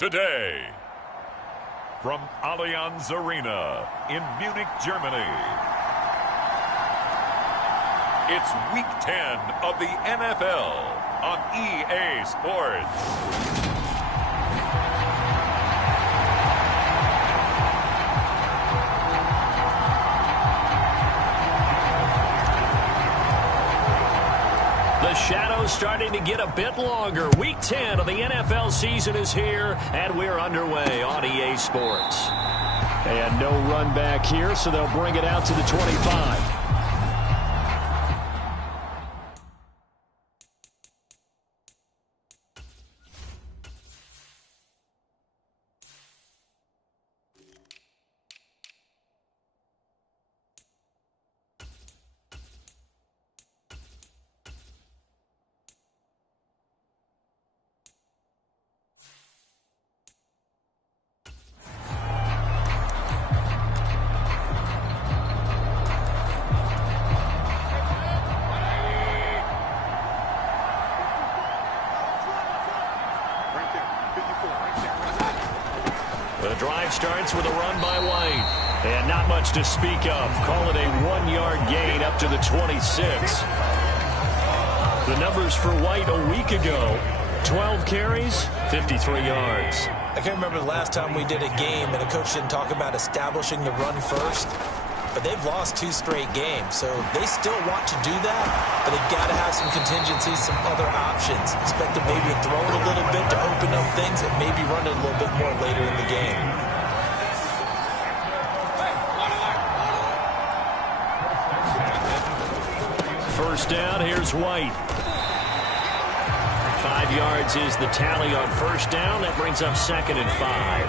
today. From Allianz Arena in Munich, Germany, it's Week 10 of the NFL on EA Sports. The shadow's starting to get a bit longer. Week 10 of the NFL season is here, and we're underway on EA Sports. And no run back here, so they'll bring it out to the 25. The drive starts with a run by White. And not much to speak of. Call it a 1-yard gain up to the 26. The numbers for White a week ago: 12 carries, 53 yards. I can't remember the last time we did a game and a coach didn't talk about establishing the run first. But they've lost 2 straight games, so they still want to do that, but they've got to have some contingencies, some other options. Expect them maybe to throw it a little bit to open up things and maybe run it a little bit more later in the game. First down, here's White. 5 yards is the tally on first down. That brings up 2nd and 5.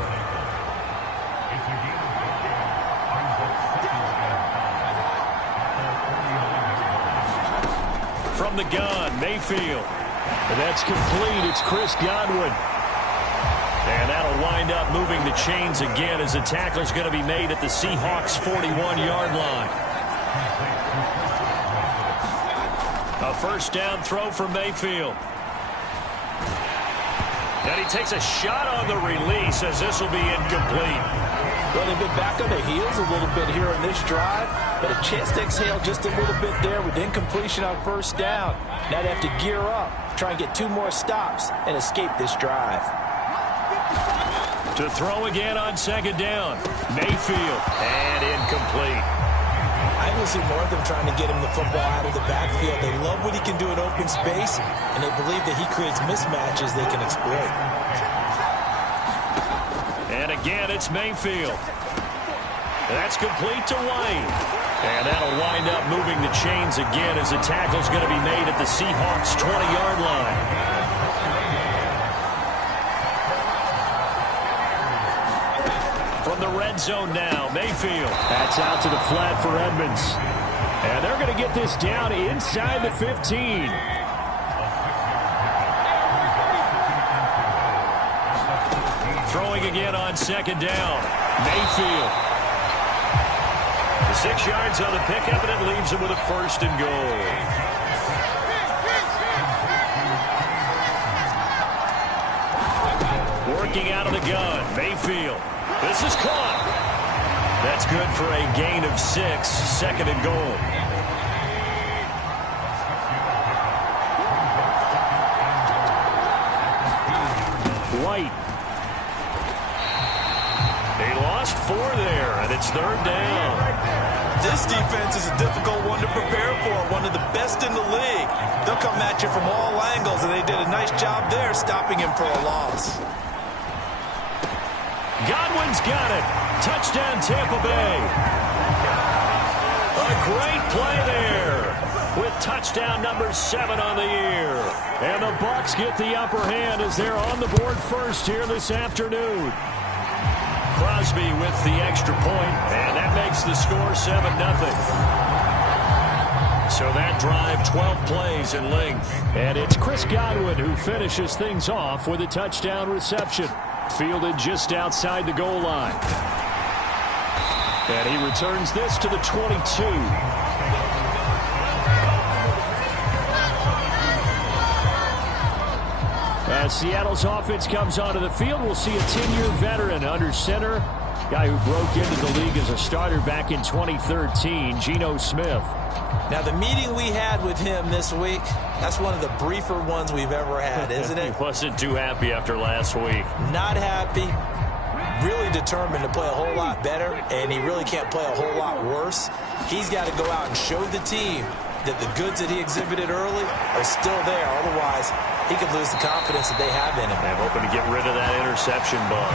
From the gun, Mayfield. And that's complete. It's Chris Godwin. And that'll wind up moving the chains again as the tackle's going to be made at the Seahawks' 41-yard line. A first down throw from Mayfield. And he takes a shot on the release as this will be incomplete. Well, they've been back on their heels a little bit here on this drive, but a chance to exhale just a little bit there with incompletion on first down. Now they have to gear up, try and get 2 more stops, and escape this drive. To throw again on 2nd down. Mayfield, and incomplete. I will see more of them trying to get him the football out of the backfield. They love what he can do in open space, and they believe that he creates mismatches they can exploit. And again, it's Mayfield. That's complete to White. And that'll wind up moving the chains again as the tackle's going to be made at the Seahawks' 20-yard line. From the red zone now, Mayfield. That's out to the flat for Edmonds. And they're going to get this down inside the 15. Throwing again on 2nd down. Mayfield. 6 yards on the pickup, and it leaves him with a 1st and goal. Working out of the gun, Mayfield. This is caught. That's good for a gain of 6, 2nd and goal. White. They lost 4 there, and it's 3rd down. This defense is a difficult one to prepare for, one of the best in the league. They'll come at you from all angles, and they did a nice job there stopping him for a loss. Godwin's got it. Touchdown, Tampa Bay. A great play there with touchdown number 7 on the year. And the Bucs get the upper hand as they're on the board first here this afternoon. Crosby with the extra point, and that makes the score 7-0. So that drive, 12 plays in length. And it's Chris Godwin who finishes things off with a touchdown reception. Fielded just outside the goal line. And he returns this to the 22. Seattle's offense comes onto the field. We'll see a 10-year veteran under center. Guy who broke into the league as a starter back in 2013, Geno Smith. Now, the meeting we had with him this week, that's one of the briefer ones we've ever had, isn't it? He wasn't too happy after last week. Not happy. Really determined to play a whole lot better, and he really can't play a whole lot worse. He's got to go out and show the team that the goods that he exhibited early are still there. Otherwise, he could lose the confidence that they have in him. I'm hoping to get rid of that interception bug.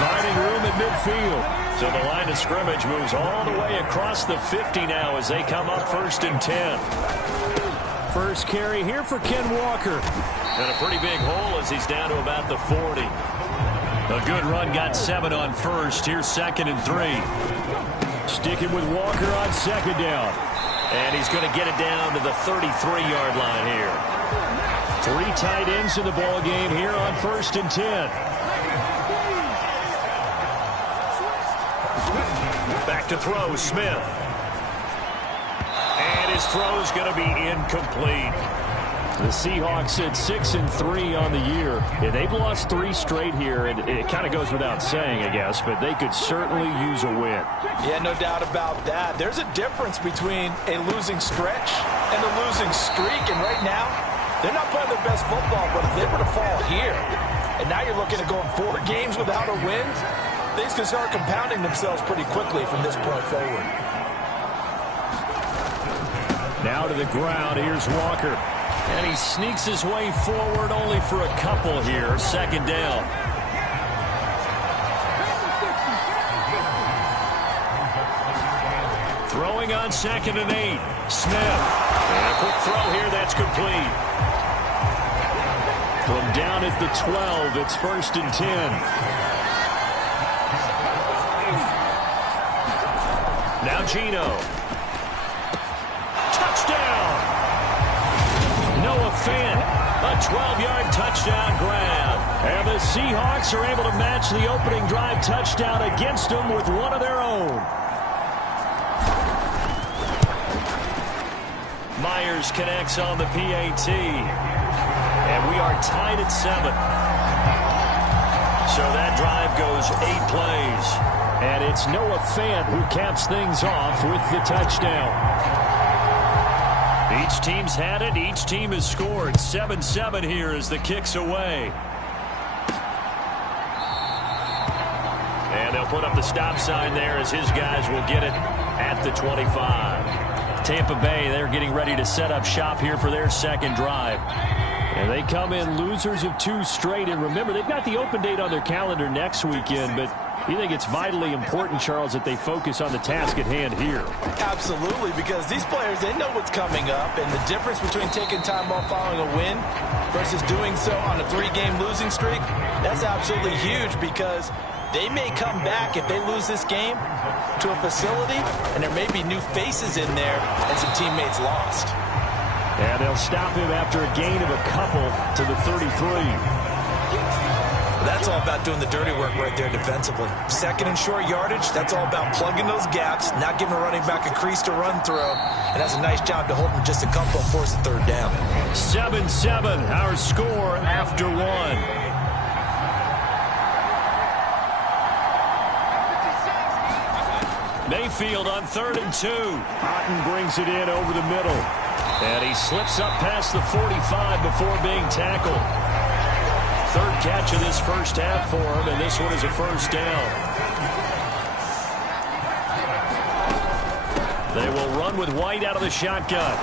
Finding room at midfield. So the line of scrimmage moves all the way across the 50 now as they come up 1st and 10. First carry here for Ken Walker. And a pretty big hole as he's down to about the 40. A good run got 7 on first. Here's 2nd and 3. Sticking with Walker on 2nd down. And he's going to get it down to the 33-yard line here. 3 tight ends in the ball game here on 1st and 10. Back to throw, Smith. And his throw's going to be incomplete. The Seahawks at 6 and 3 on the year. Yeah, they've lost 3 straight here, and it kind of goes without saying, I guess, but they could certainly use a win. Yeah, no doubt about that. There's a difference between a losing stretch and a losing streak, and right now, they're not playing their best football, but if they were to fall here, and now you're looking at going 4 games without a win, things can start compounding themselves pretty quickly from this point forward. Now to the ground, here's Walker. And he sneaks his way forward only for a couple here. 2nd down. Throwing on 2nd and 8. Smith. And a quick throw here. That's complete. From down at the 12, it's 1st and 10. Now Geno. Noah Fant, a 12-yard touchdown grab. And the Seahawks are able to match the opening drive touchdown against them with one of their own. Myers connects on the PAT. And we are tied at 7. So that drive goes 8 plays. And it's Noah Fant who caps things off with the touchdown. Each team's had it. Each team has scored. 7-7 here as the kick's away. And they'll put up the stop sign there as his guys will get it at the 25. Tampa Bay, they're getting ready to set up shop here for their 2nd drive. And they come in losers of 2 straight. And remember, they've got the open date on their calendar next weekend, but you think it's vitally important, Charles, that they focus on the task at hand here? Absolutely, because these players, they know what's coming up, and the difference between taking time off following a win versus doing so on a 3-game losing streak, that's absolutely huge because they may come back if they lose this game to a facility, and there may be new faces in there and some teammates lost. And they'll stop him after a gain of a couple to the 33. That's all about doing the dirty work right there defensively. 2nd and short yardage, that's all about plugging those gaps, not giving a running back a crease to run through. And that's a nice job to hold him just a couple and force the 3rd down. 7-7, our score after 1. Mayfield on 3rd and 2. Otten brings it in over the middle. And he slips up past the 45 before being tackled. 3rd catch of this first half for him, and this one is a 1st down. They will run with White out of the shotgun.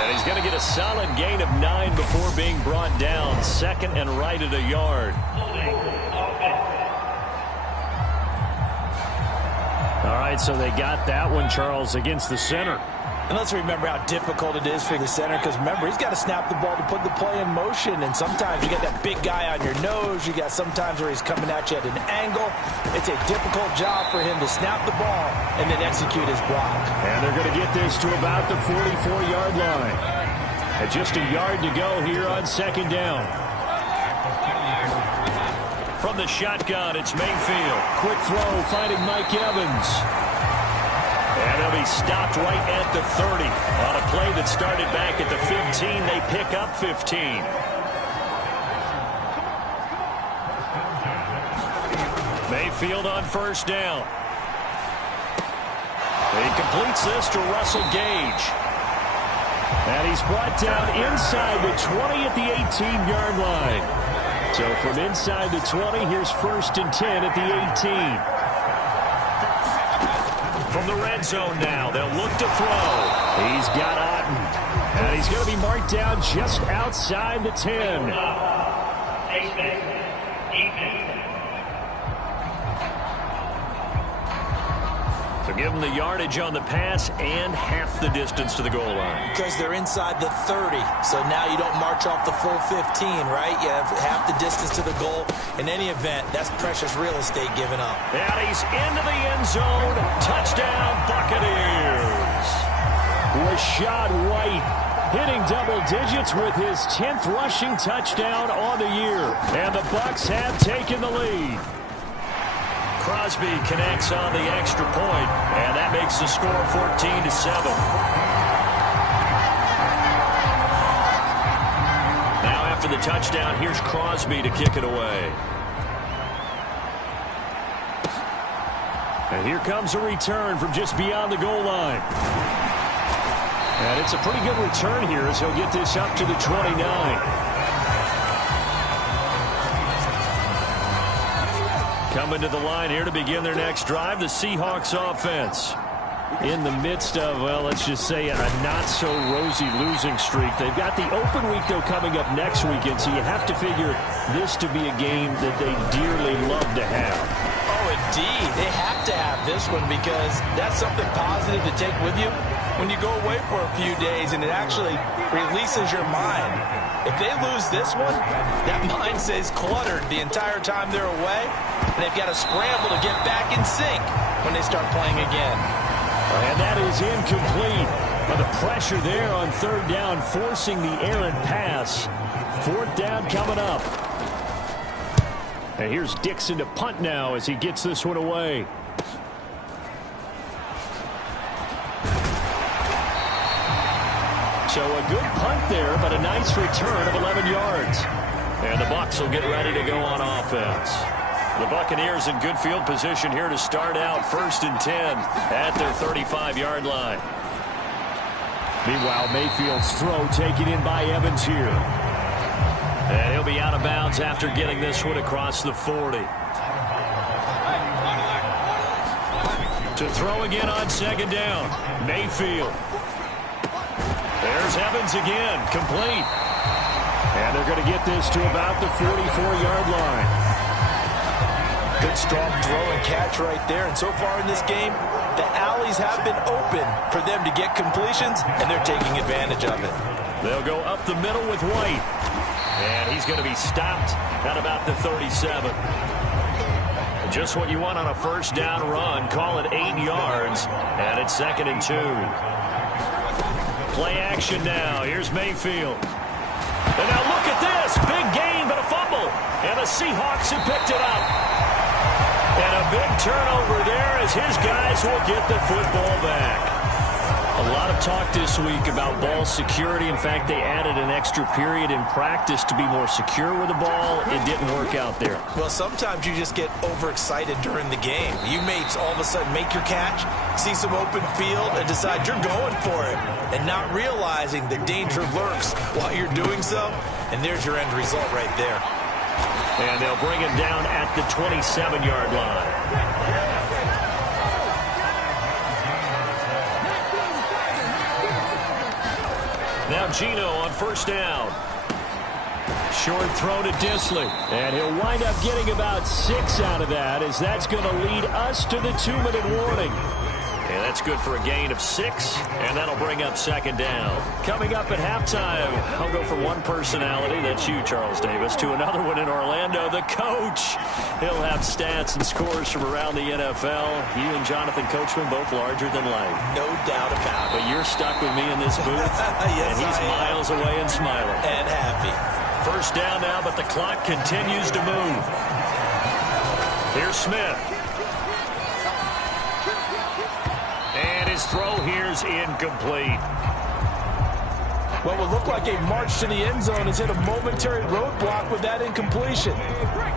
And he's going to get a solid gain of 9 before being brought down. 2nd and right at a yard. All right, so they got that one, Charles, against the center. And let's remember how difficult it is for the center, because remember, he's got to snap the ball to put the play in motion, and sometimes you got that big guy on your nose. You got sometimes where he's coming at you at an angle. It's a difficult job for him to snap the ball and then execute his block. And they're going to get this to about the 44-yard line. And just a yard to go here on 2nd down. From the shotgun, it's Mayfield. Quick throw, finding Mike Evans. And they'll be stopped right at the 30. On a play that started back at the 15, they pick up 15. Mayfield on first down. He completes this to Russell Gage. And he's brought down inside the 20 at the 18-yard line. So from inside the 20, here's 1st and 10 at the 18. From the red zone now, they'll look to throw. He's got Otten. And he's going to be marked down just outside the 10. So give them the yardage on the pass and half the distance to the goal line. Because they're inside the 30, so now you don't march off the full 15, right? You have half the distance to the goal. In any event, that's precious real estate given up. And he's into the end zone. Touchdown, Buccaneers. Rachaad White hitting double digits with his 10th rushing touchdown on the year. And the Bucs have taken the lead. Crosby connects on the extra point, and that makes the score 14-7. Now after the touchdown, here's Crosby to kick it away. And here comes a return from just beyond the goal line. And it's a pretty good return here as he'll get this up to the 29. Coming to the line here to begin their next drive, the Seahawks offense. In the midst of, well, let's just say a not-so-rosy losing streak. They've got the open week, though, coming up next weekend, so you have to figure this to be a game that they dearly love to have. Oh, indeed. They have to have this one because that's something positive to take with you when you go away for a few days, and it actually releases your mind. If they lose this one, that mind stays cluttered the entire time they're away, and they've got to scramble to get back in sync when they start playing again. And that is incomplete. But the pressure there on 3rd down, forcing the errant pass. 4th down coming up. And here's Dixon to punt now as he gets this one away. So a good punt there, but a nice return of 11 yards. And the Bucs will get ready to go on offense. The Buccaneers in good field position here to start out 1st and 10 at their 35-yard line. Meanwhile, Mayfield's throw taken in by Evans here. And he'll be out of bounds after getting this one across the 40. To throw again on 2nd down, Mayfield. There's Evans again, complete. And they're going to get this to about the 44-yard line. Good strong throw and catch right there. And so far in this game, the alleys have been open for them to get completions, and they're taking advantage of it. They'll go up the middle with White. And he's going to be stopped at about the 37. Just what you want on a 1st down run. Call it 8 yards. And it's 2nd and 2. Play action now. Here's Mayfield. And now look at this. Big gain, but a fumble. And the Seahawks have picked it up. And a big turnover there as his guys will get the football back. A lot of talk this week about ball security. In fact, they added an extra period in practice to be more secure with the ball. It didn't work out there. Well, sometimes you just get overexcited during the game. You may all of a sudden make your catch, see some open field, and decide you're going for it, and not realizing the danger lurks while you're doing so. And there's your end result right there. And they'll bring him down at the 27-yard line. Now Geno on 1st down. Short throw to Dissly. And he'll wind up getting about 6 out of that, as that's going to lead us to the 2-minute warning. And that's good for a gain of 6, and that'll bring up 2nd down. Coming up at halftime, I'll go from one personality, that's you, Charles Davis, to another one in Orlando, the coach. He'll have stats and scores from around the NFL. You and Jonathan Coachman both larger than life. No doubt about it. But you're stuck with me in this booth, yes, and he's miles away and smiling. And happy. 1st down now, but the clock continues to move. Here's Smith. And his throw here's incomplete. What would look like a march to the end zone has hit a momentary roadblock with that incompletion.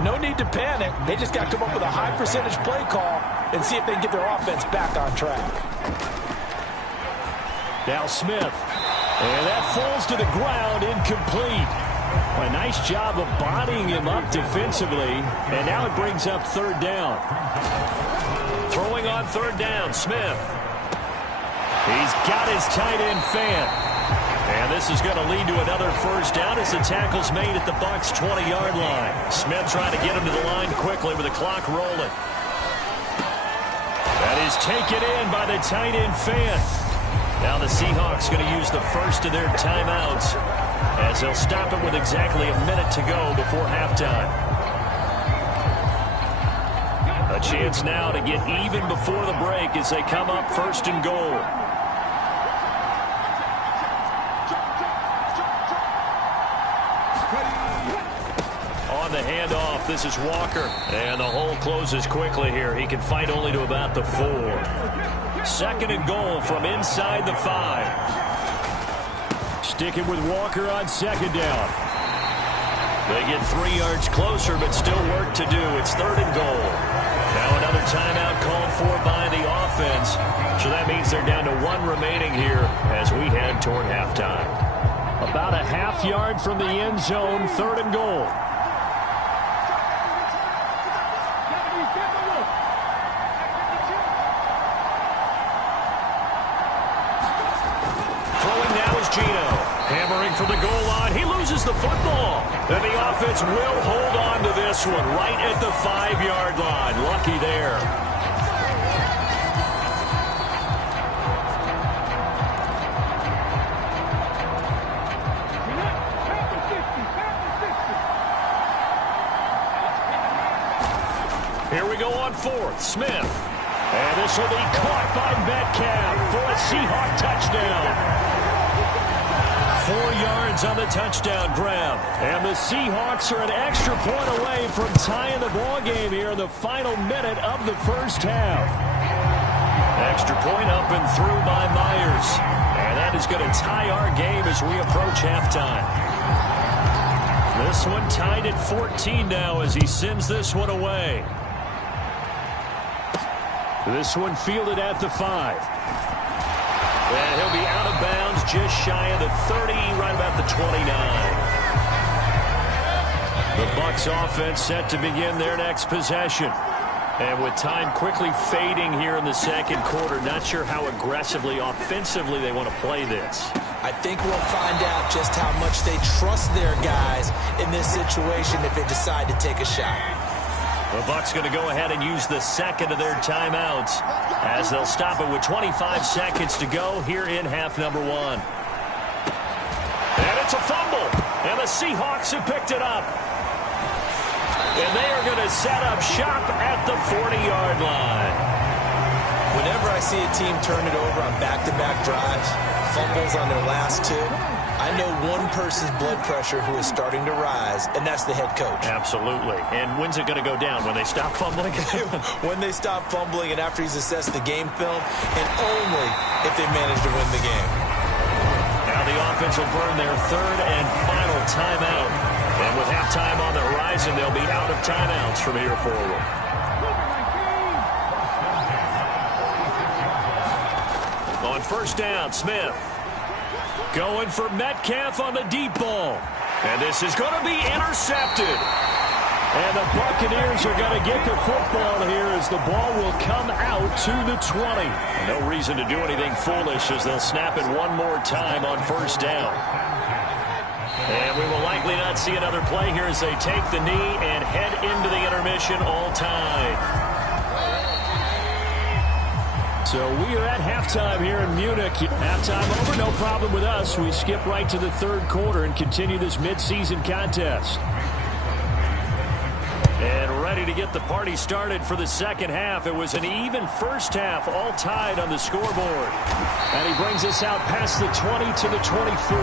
No need to panic. They just got to come up with a high percentage play call and see if they can get their offense back on track. Now Smith. And that falls to the ground, incomplete. A nice job of bodying him up defensively. And now it brings up third down. Throwing on third down, Smith. He's got his tight end Fant. And this is going to lead to another first down as the tackle's made at the Bucs' 20-yard line. Smith trying to get him to the line quickly with the clock rolling. That is taken in by the tight end Fant. Now the Seahawks going to use the first of their timeouts as they'll stop it with exactly a minute to go before halftime. A chance now to get even before the break as they come up first and goal. On the handoff, this is Walker. And the hole closes quickly here. He can fight only to about the 4. Second and goal from inside the 5. Sticking with Walker on second down. They get 3 yards closer, but still work to do. It's third and goal. Now another timeout called for by the offense. So that means they're down to 1 remaining here as we head toward halftime. About a half yard from the end zone, third and goal. Hammering for the goal line. He loses the football. And the offense will hold on to this one right at the 5-yard line. Lucky there. Here we go on fourth. Smith. And this will be caught by Metcalf for a Seahawk touchdown. 4 yards on the touchdown grab. And the Seahawks are an extra point away from tying the ball game here in the final minute of the first half. Extra point up and through by Myers. And that is going to tie our game as we approach halftime. This one tied at 14 now as he sends this one away. This one fielded at the 5. And he'll be out of bounds just shy of the 30, right about the 29. The Bucs offense set to begin their next possession. And with time quickly fading here in the second quarter, not sure how aggressively, offensively they want to play this. I think we'll find out just how much they trust their guys in this situation if they decide to take a shot. The Bucs going to go ahead and use the second of their timeouts as they'll stop it with 25 seconds to go here in half number 1. And it's a fumble. And the Seahawks have picked it up. And they are going to set up shop at the 40-yard line. Whenever I see a team turn it over on back-to-back drives, fumbles on their last 2, I know one person's blood pressure who is starting to rise, and that's the head coach. Absolutely. And when's it going to go down? When they stop fumbling? When they stop fumbling and after he's assessed the game film, and only if they manage to win the game. Now the offense will burn their third and final timeout. And with halftime on the horizon, they'll be out of timeouts from here forward. On first down, Smith. Going for Metcalf on the deep ball. And this is going to be intercepted. And the Buccaneers are going to get the football here as the ball will come out to the 20. No reason to do anything foolish as they'll snap it one more time on first down. And we will likely not see another play here as they take the knee and head into the intermission all tied. So we are at halftime here in Munich. Halftime over, no problem with us. We skip right to the third quarter and continue this midseason contest. And ready to get the party started for the second half. It was an even first half, all tied on the scoreboard. And he brings us out past the 20 to the 24.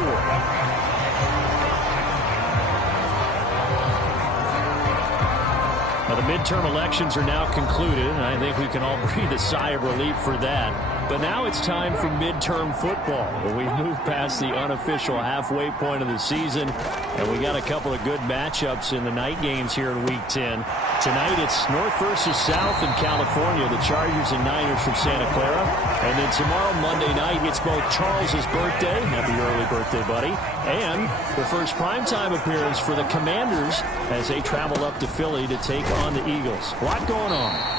Well, the midterm elections are now concluded, and I think we can all breathe a sigh of relief for that. But now it's time for midterm football. We've moved past the unofficial halfway point of the season, and we got a couple of good matchups in the night games here in Week 10. Tonight it's North versus South in California, the Chargers and Niners from Santa Clara. And then tomorrow, Monday night, it's both Charles's birthday, happy early birthday, buddy, and the first primetime appearance for the Commanders as they travel up to Philly to take on the Eagles. A lot going on.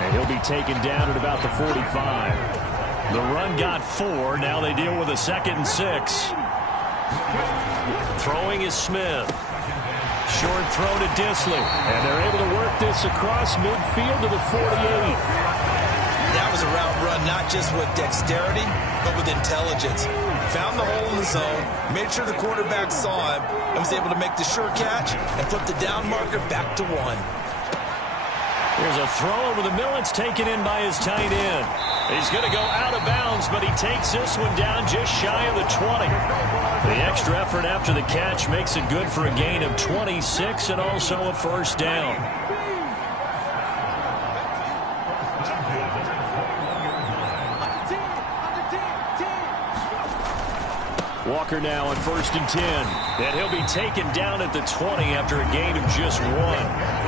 And he'll be taken down at about the 45. The run got 4. Now they deal with a 2nd and 6. Throwing is Smith. Short throw to Dissly. And they're able to work this across midfield to the 48. That was a route run not just with dexterity, but with intelligence. Found the hole in the zone, made sure the quarterback saw him, and was able to make the sure catch and flip the down marker back to 1. Here's a throw over the middle. It's taken in by his tight end. He's going to go out of bounds, but he takes this one down just shy of the 20. The extra effort after the catch makes it good for a gain of 26 and also a first down. Walker now on 1st and 10. And he'll be taken down at the 20 after a gain of just 1.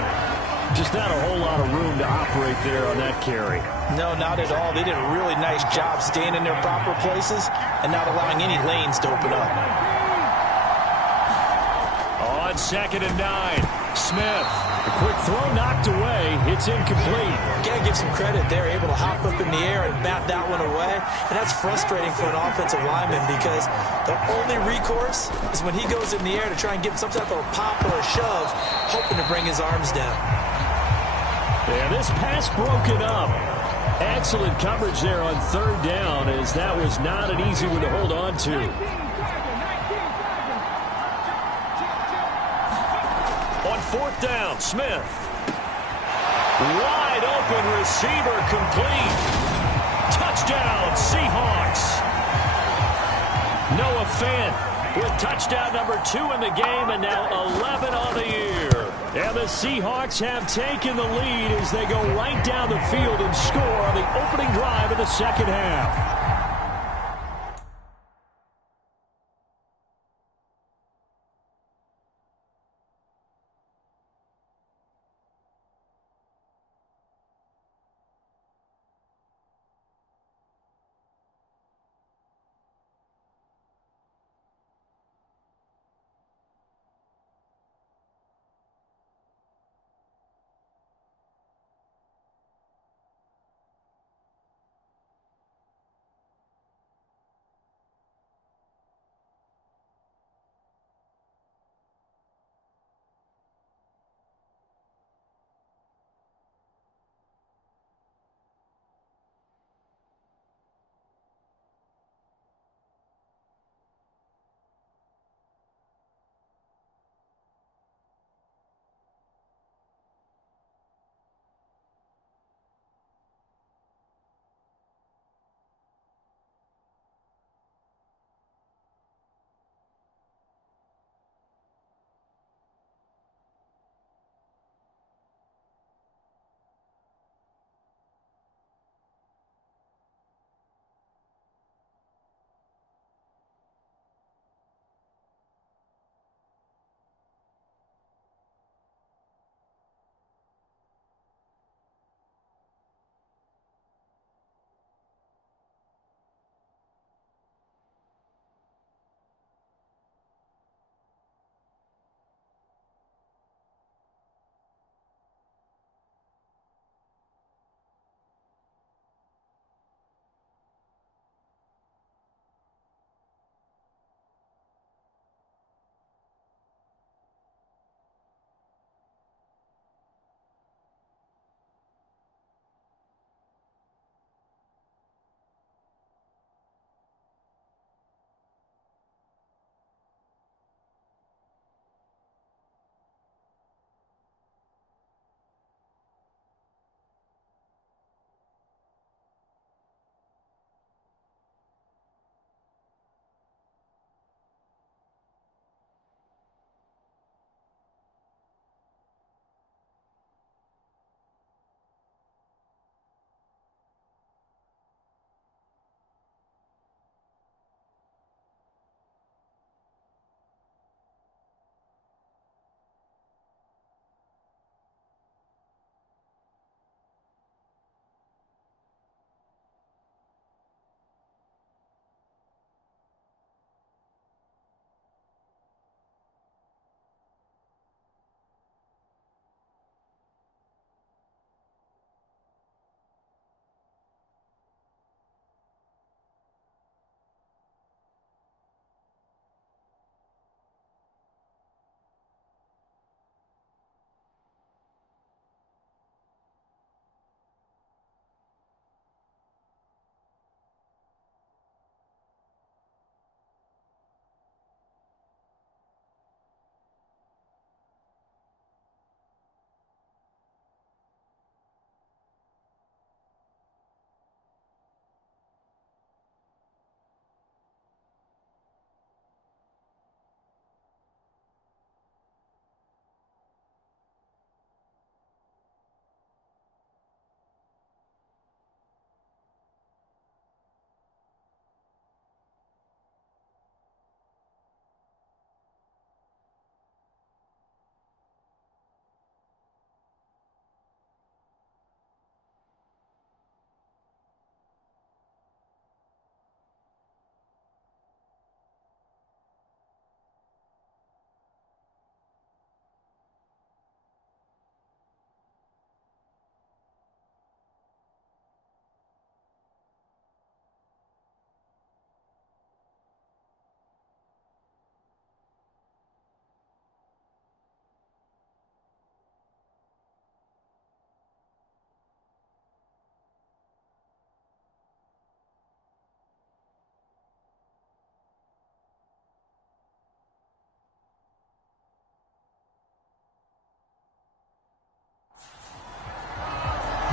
Just not a whole lot of room to operate there on that carry. No, not at all. They did a really nice job staying in their proper places and not allowing any lanes to open up. On 2nd and 9, Smith. A quick throw knocked away. It's incomplete. Got to give some credit. They're able to hop up in the air and bat that one away. And that's frustrating for an offensive lineman because the only recourse is when he goes in the air to try and get some type of a pop or a shove, hoping to bring his arms down. Yeah, this pass broken up. Excellent coverage there on 3rd down, as that was not an easy one to hold on to. On 4th down, Smith. Wide open receiver complete. Touchdown, Seahawks. Noah Fant with touchdown number 2 in the game and now 11 on the year. And the Seahawks have taken the lead as they go right down the field and score on the opening drive of the second half.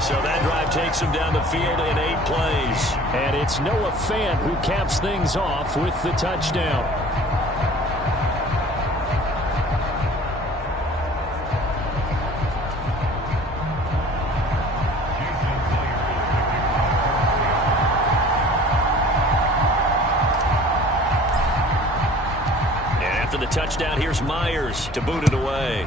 So that drive takes him down the field in 8 plays. And it's Noah Fant who caps things off with the touchdown. And after the touchdown, here's Myers to boot it away.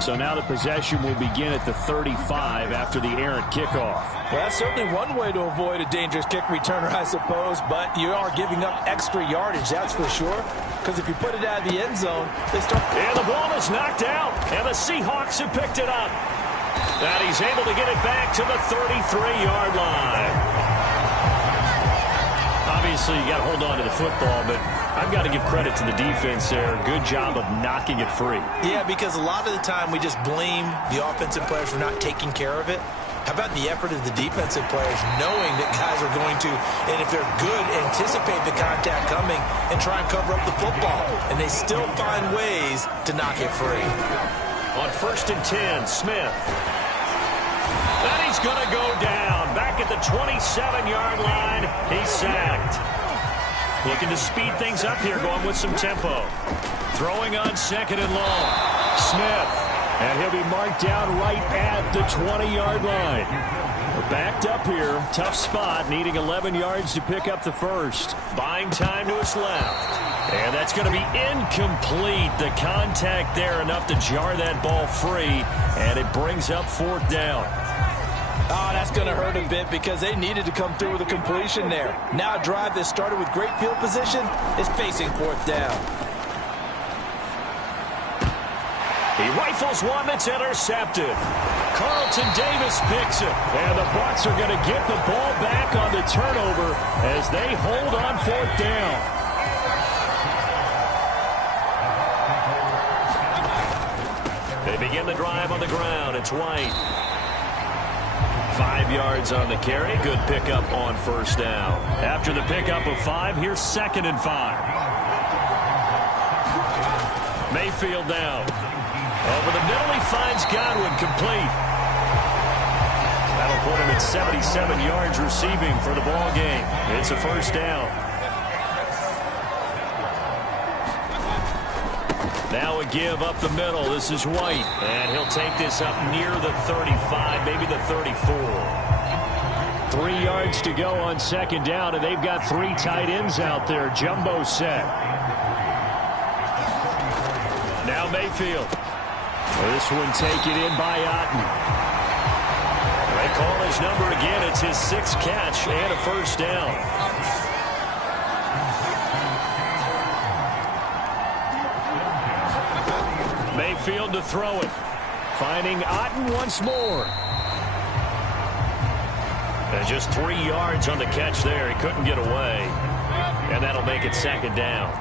So now the possession will begin at the 35 after the errant kickoff. Well, that's certainly one way to avoid a dangerous kick returner, I suppose, but you are giving up extra yardage, that's for sure. Because if you put it out of the end zone, they start... And the ball is knocked out, and the Seahawks have picked it up. And he's able to get it back to the 33-yard line. Obviously, you got to hold on to the football, but I've got to give credit to the defense there. Good job of knocking it free. Yeah, because a lot of the time we just blame the offensive players for not taking care of it. How about the effort of the defensive players knowing that guys are going to, and if they're good, anticipate the contact coming and try and cover up the football. And they still find ways to knock it free. On 1st and 10, Smith. And he's going to go down. Back at the 27-yard line, he's sacked. Looking to speed things up here, going with some tempo. Throwing on 2nd and long. Smith. And he'll be marked down right at the 20-yard line. We're backed up here. Tough spot, needing 11 yards to pick up the first. Buying time to his left. And that's going to be incomplete. The contact there enough to jar that ball free. And it brings up 4th down. Oh, that's going to hurt a bit because they needed to come through with a completion there. Now a drive that started with great field position is facing 4th down. He rifles one that's intercepted. Carlton Davis picks it. And the Bucs are going to get the ball back on the turnover as they hold on 4th down. They begin the drive on the ground. It's White. 5 yards on the carry. Good pickup on 1st down. After the pickup of 5, here's 2nd and 5. Mayfield down. Over the middle, he finds Godwin, complete. That'll put him at 77 yards receiving for the ball game. It's a 1st down. Now a give up the middle. This is White. And he'll take this up near the 35, maybe the 34. 3 yards to go on 2nd down, and they've got 3 tight ends out there. Jumbo set. Now Mayfield. This one taken in by Otten. They call his number again. It's his 6th catch and a 1st down. Mayfield to throw it. Finding Otten once more. And just 3 yards on the catch there. He couldn't get away. And that'll make it 2nd down.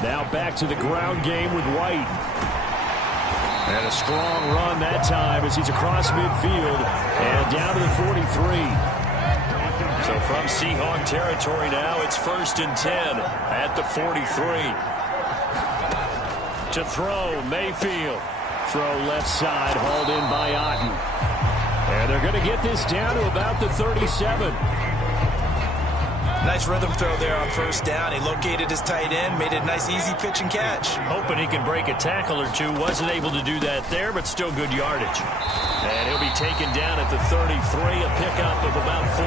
Now back to the ground game with White. And a strong run that time as he's across midfield and down to the 43. So from Seahawk territory now, it's 1st and 10 at the 43. To throw, Mayfield. Throw left side, hauled in by Otten. And they're going to get this down to about the 37. Nice rhythm throw there on 1st down. He located his tight end, made a nice easy pitch and catch. Hoping he can break a tackle or two. Wasn't able to do that there, but still good yardage. And he'll be taken down at the 33, a pickup of about 4.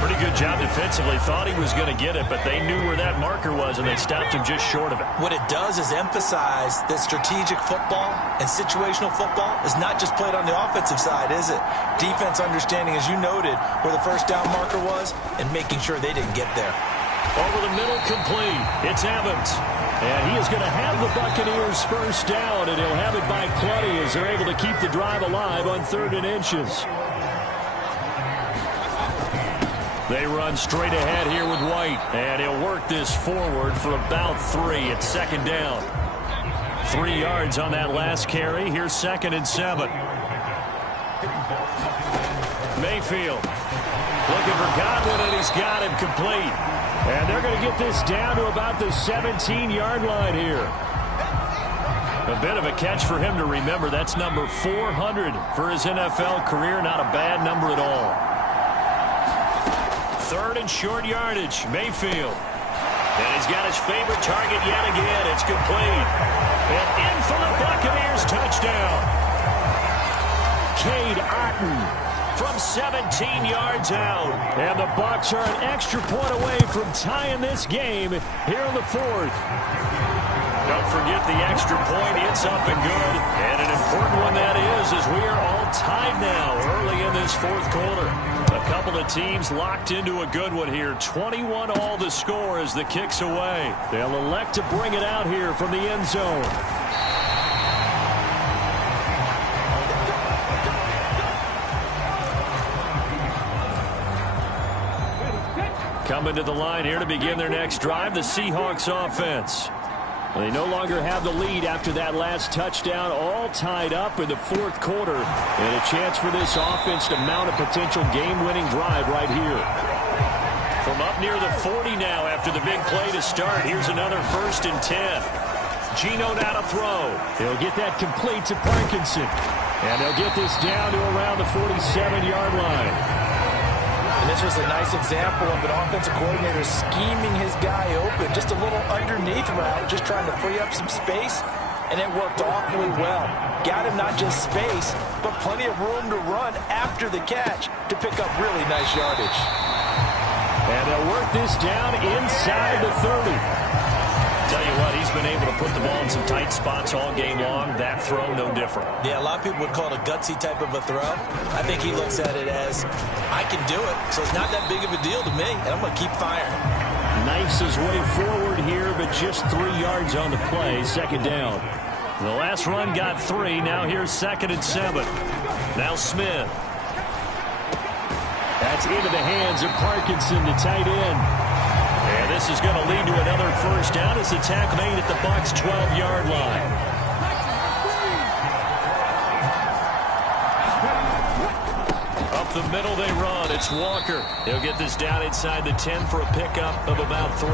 Pretty good job defensively. Thought he was going to get it, but they knew where that marker was, and they stopped him just short of it. What it does is emphasize that strategic football and situational football is not just played on the offensive side, is it? Defense understanding, as you noted, where the 1st down marker was and making sure they didn't get there. Over the middle, complete. It's Evans. And he is going to have the Buccaneers 1st down, and he'll have it by plenty as they're able to keep the drive alive on 3rd and inches. They run straight ahead here with White, and he'll work this forward for about 3 at 2nd down. 3 yards on that last carry. Here's 2nd and 7. Mayfield looking for Godwin, and he's got him complete. And they're going to get this down to about the 17-yard line here. A bit of a catch for him to remember. That's number 400 for his NFL career. Not a bad number at all. Third and short yardage. Mayfield. And he's got his favorite target yet again. It's complete. And in for the Buccaneers touchdown. Cade Otton from 17 yards out. And the Bucs are an extra point away from tying this game here in the fourth. Don't forget the extra point. It's up and good. And an important one that is, as we are all tied now early in this fourth quarter. A couple of teams locked into a good one here. 21 all the score as the kick's away. They'll elect to bring it out here from the end zone. Coming to the line here to begin their next drive, the Seahawks offense. They no longer have the lead after that last touchdown, all tied up in the fourth quarter. And a chance for this offense to mount a potential game-winning drive right here. From up near the 40 now after the big play to start, here's another 1st and 10. Geno now to throw. He'll get that complete to Parkinson. And they'll get this down to around the 47-yard line. And this was a nice example of an offensive coordinator scheming his guy open. Just a little underneath route, just trying to free up some space, and it worked awfully well. Got him not just space, but plenty of room to run after the catch to pick up really nice yardage. And they'll work this down inside the 30. Tell you what, he's been able to put the ball in some tight spots all game long. That throw, no different. Yeah, a lot of people would call it a gutsy type of a throw. I think he looks at it as, I can do it, so it's not that big of a deal to me, and I'm going to keep firing. Knifes his way forward here, but just 3 yards on the play. Second down. The last run got 3. Now here's 2nd and 7. Now Smith. That's into the hands of Parkinson, the tight end. And this is going to lead to another 1st down as the tackle made at the Bucs' 12-yard line. Up the middle they run. It's Walker. He'll get this down inside the 10 for a pickup of about 3.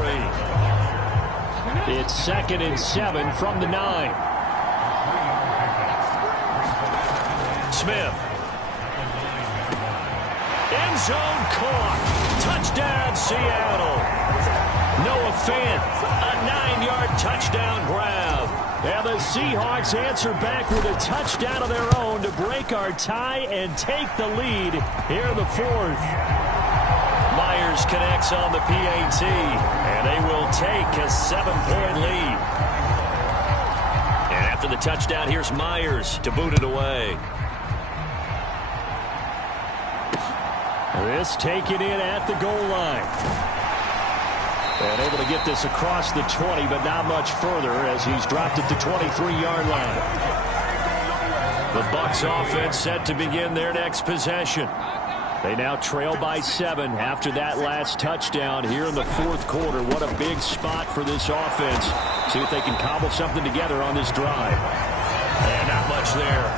It's 2nd and 7 from the 9. Smith. End zone caught. Touchdown, Seattle. Noah Fant, a 9-yard touchdown grab. And the Seahawks answer back with a touchdown of their own to break our tie and take the lead here in the fourth. Myers connects on the PAT, and they will take a 7-point lead. And after the touchdown, here's Myers to boot it away. This taken in at the goal line. And able to get this across the 20, but not much further as he's dropped at the 23-yard line. The Bucs offense set to begin their next possession. They now trail by 7 after that last touchdown here in the fourth quarter. What a big spot for this offense. See if they can cobble something together on this drive. And not much there.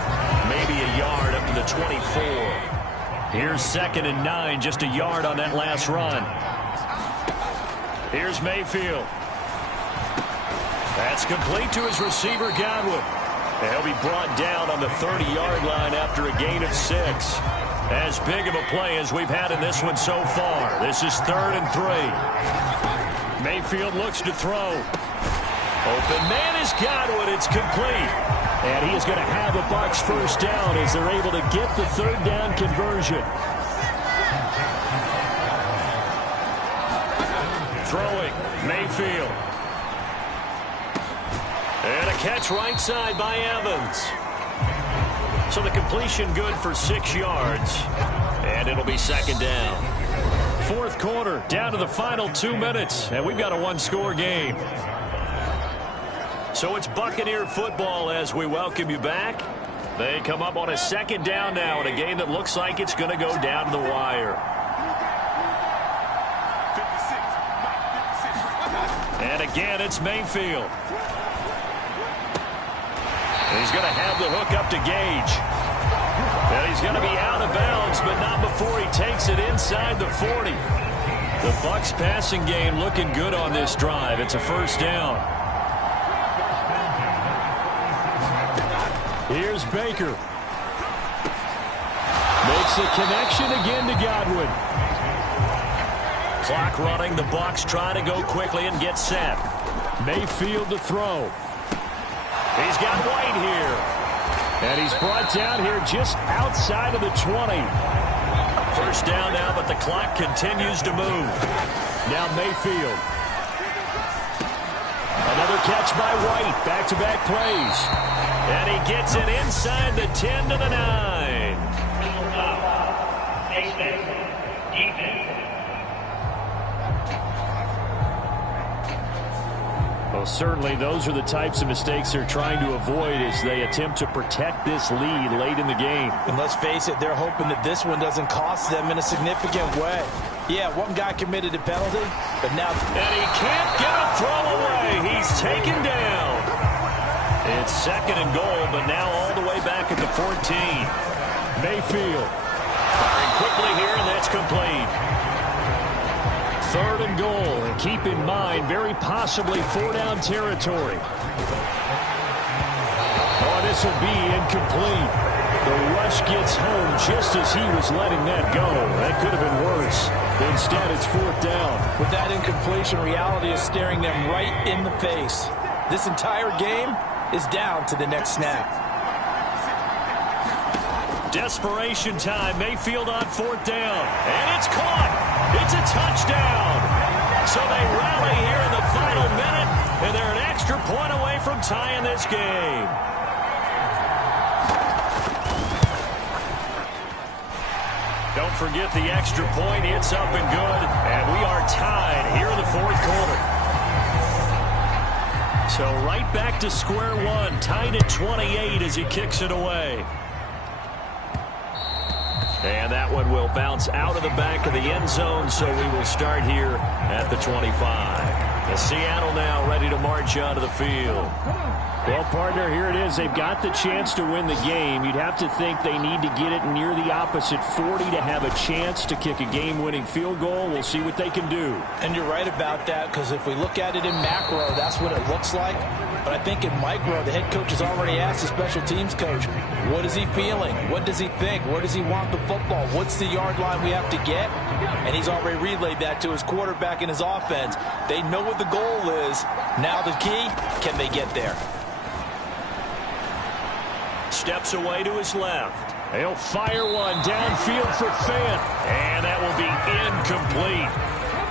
Maybe a yard up to the 24. Here's 2nd and 9, just a yard on that last run. Here's Mayfield. That's complete to his receiver, Godwin. And he'll be brought down on the 30-yard line after a gain of 6. As big of a play as we've had in this one so far. This is 3rd and 3. Mayfield looks to throw. Open man is Godwin. It's complete. And he is going to have the Bucs 1st down as they're able to get the 3rd down conversion. Throwing, Mayfield. And a catch right side by Evans. So the completion good for 6 yards. And it'll be 2nd down. Fourth quarter, down to the final 2 minutes. And we've got a 1-score game. So it's Buccaneer football as we welcome you back. They come up on a 2nd down now in a game that looks like it's going to go down to the wire. And again, it's Mayfield. He's going to have the hook up to Gage. And he's going to be out of bounds, but not before he takes it inside the 40. The Bucs passing game looking good on this drive. It's a first down. Here's Baker. Makes the connection again to Godwin. Clock running. The Bucs try to go quickly and get set. Mayfield to throw. He's got White here. And he's brought down here just outside of the 20. First down now, but the clock continues to move. Now Mayfield. Another catch by White. Back-to-back plays. And he gets it inside the 10 to the 9. Well, certainly those are the types of mistakes they're trying to avoid as they attempt to protect this lead late in the game. And let's face it, they're hoping that this one doesn't cost them in a significant way. Yeah, one guy committed a penalty, but now... And he can't get a throw away. He's taken down. It's second and goal, but now all the way back at the 14. Mayfield firing quickly here, and that's complete. Third and goal, and keep in mind, very possibly 4-down territory. Oh, this will be incomplete. The rush gets home just as he was letting that go. That could have been worse. Instead, it's 4th down. With that incompletion, reality is staring them right in the face. This entire game is down to the next snap. Desperation time. Mayfield on 4th down. And it's caught. It's a touchdown. So they rally here in the final minute, and they're an extra point away from tying this game. Don't forget the extra point. It's up and good. And we are tied here in the 4th quarter. So right back to square one. Tied at 28 as he kicks it away. And that one will bounce out of the back of the end zone, so we will start here at the 25. And Seattle now ready to march onto the field. Well, partner, here it is. They've got the chance to win the game. You'd have to think they need to get it near the opposite 40 to have a chance to kick a game-winning field goal. We'll see what they can do. And you're right about that, because if we look at it in macro, that's what it looks like. But I think in micro, the head coach has already asked the special teams coach, what is he feeling? What does he think? Where does he want the football? What's the yard line we have to get? And he's already relayed that to his quarterback and his offense. They know what the goal is. Now the key, can they get there? Steps away to his left. He'll fire one downfield for Fant. And that will be incomplete.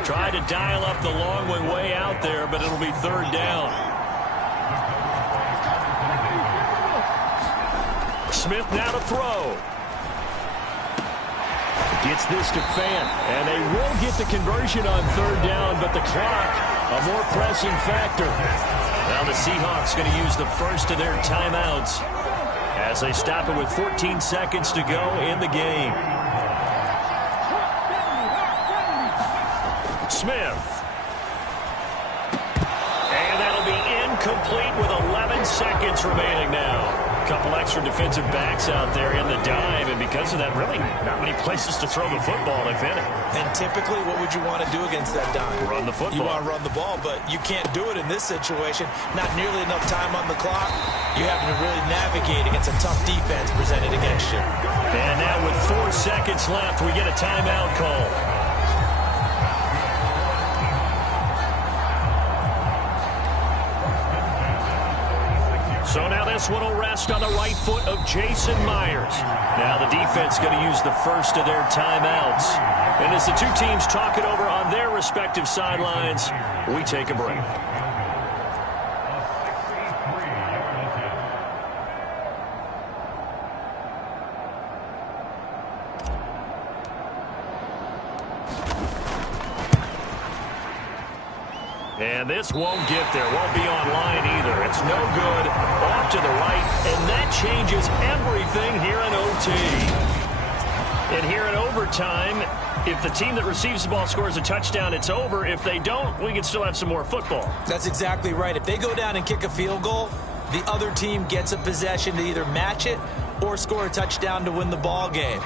Tried to dial up the long way out there, but it'll be 3rd down. Smith now to throw. Gets this to Fant. And they will get the conversion on 3rd down, but the clock, a more pressing factor. Now the Seahawks going to use the first of their timeouts as they stop it with 14 seconds to go in the game. Smith. And that'll be incomplete with 11 seconds remaining now. A couple extra defensive backs out there in the dime, and because of that, really not many places to throw the football, if any. And typically, what would you want to do against that dime? Run the football. You want to run the ball, but you can't do it in this situation. Not nearly enough time on the clock. You have to really navigate against a tough defense presented against you. And now with 4 seconds left, we get a timeout call. So now this one will rest on the right foot of Jason Myers. Now the defense going to use the first of their timeouts. And as the two teams talk it over on their respective sidelines, we take a break. And this won't get there. Won't be online either. It's no good. Off to the right. And that changes everything here in OT. And here in overtime, if the team that receives the ball scores a touchdown, it's over. If they don't, we can still have some more football. That's exactly right. If they go down and kick a field goal, the other team gets a possession to either match it or score a touchdown to win the ball game.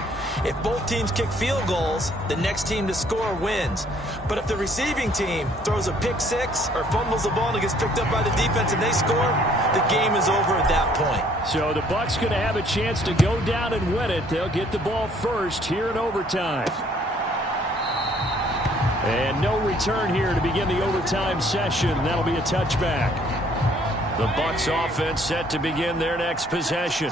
If both teams kick field goals, the next team to score wins. But if the receiving team throws a pick six or fumbles the ball and it gets picked up by the defense and they score, the game is over at that point. So the Bucs going to have a chance to go down and win it. They'll get the ball first here in overtime. And no return here to begin the overtime session. That'll be a touchback. The Bucs offense set to begin their next possession.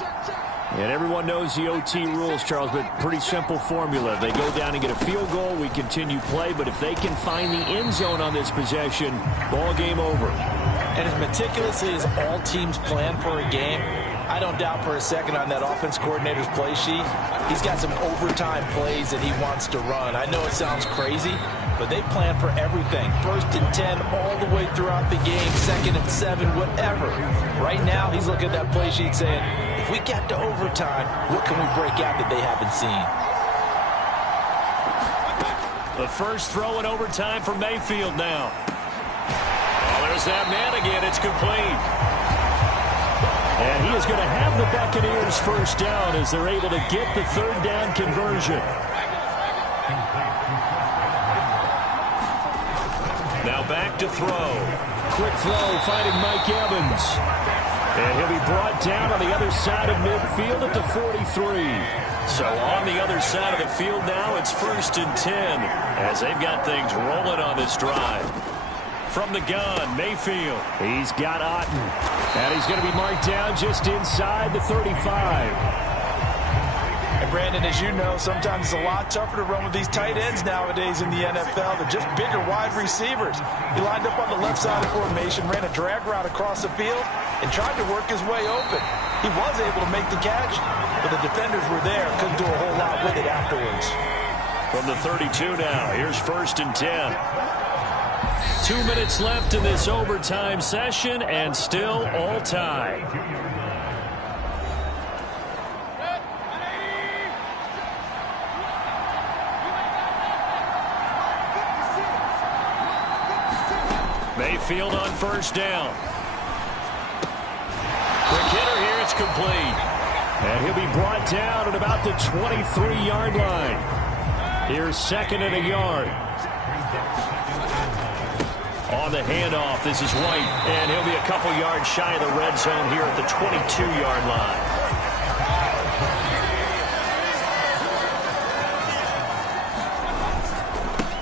And everyone knows the OT rules, Charles, but pretty simple formula. They go down and get a field goal, we continue play, but if they can find the end zone on this possession, ball game over. And as meticulously as all teams plan for a game, I don't doubt for a second on that offense coordinator's play sheet, he's got some overtime plays that he wants to run. I know it sounds crazy, but they plan for everything. 1st and 10 all the way throughout the game, 2nd and 7, whatever. Right now, he's looking at that play sheet saying, if we get to overtime, what can we break out that they haven't seen? The first throw in overtime for Mayfield now. Oh, there's that man again. It's complete. And he is going to have the Buccaneers first down as they're able to get the 3rd down conversion. Now back to throw. Quick throw finding Mike Evans. And he'll be brought down on the other side of midfield at the 43. So on the other side of the field now, it's 1st and 10 as they've got things rolling on this drive. From the gun, Mayfield. He's got Otten. And he's going to be marked down just inside the 35. And Brandon, as you know, sometimes it's a lot tougher to run with these tight ends nowadays in the NFL. They're just bigger wide receivers. He lined up on the left side of formation, ran a drag route across the field, and tried to work his way open. He was able to make the catch, but the defenders were there. Couldn't do a whole lot with it afterwards. From the 32 now, here's 1st and 10. 2 minutes left in this overtime session, and still all tied. Mayfield on 1st down. Quick hitter here, it's complete. And he'll be brought down at about the 23-yard line. Here's 2nd and a yard. On the handoff, this is White, and he'll be a couple yards shy of the red zone here at the 22-yard line.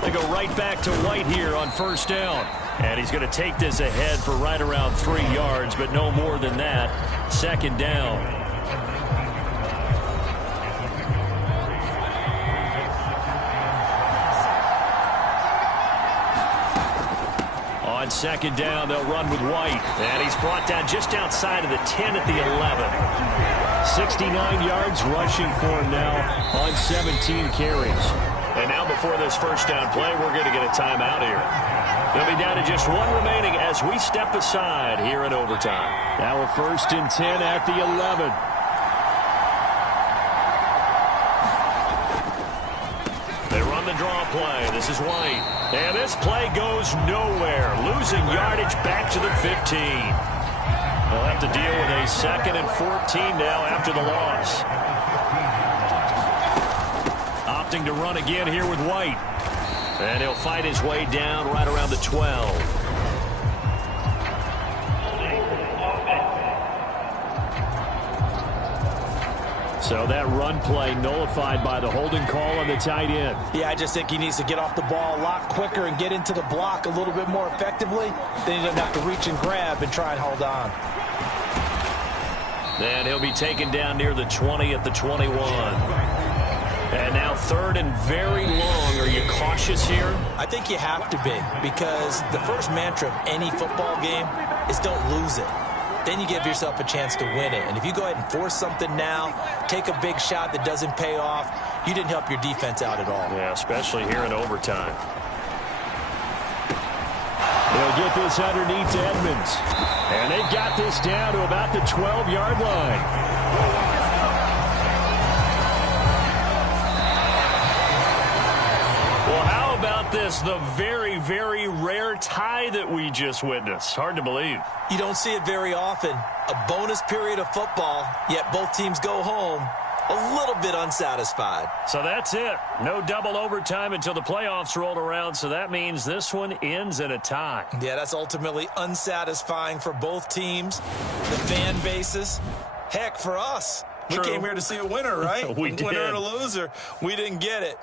They go right back to White here on 1st down. And he's going to take this ahead for right around 3 yards, but no more than that. 2nd down. On 2nd down, they'll run with White. And he's brought down just outside of the 10 at the 11. 69 yards rushing for him now on 17 carries. And now before this 1st down play, we're going to get a timeout here. They'll be down to just 1 remaining as we step aside here in overtime. Now we're 1st and 10 at the 11. They run the draw play. This is White. And this play goes nowhere. Losing yardage back to the 15. They'll have to deal with a 2nd and 14 now after the loss. Opting to run again here with White. And he'll fight his way down right around the 12. So that run play nullified by the holding call on the tight end. Yeah, I just think he needs to get off the ball a lot quicker and get into the block a little bit more effectively. Then he doesn't have to reach and grab and try and hold on. And he'll be taken down near the 20 at the 21. And now 3rd and very long. Are you cautious here? I think you have to be, because the first mantra of any football game is don't lose it. Then you give yourself a chance to win it. And if you go ahead and force something now, take a big shot that doesn't pay off, you didn't help your defense out at all. Yeah, especially here in overtime. They'll get this underneath to Edmonds. And they've got this down to about the 12-yard line. about this? The very, very rare tie that we just witnessed. Hard to believe. You don't see it very often. A bonus period of football, yet both teams go home a little bit unsatisfied. So that's it. No double overtime until the playoffs rolled around, so that means this one ends in a tie. Yeah, that's ultimately unsatisfying for both teams, the fan bases. Heck, for us. True. We came here to see a winner, right? We did. Winner and a loser. We didn't get it.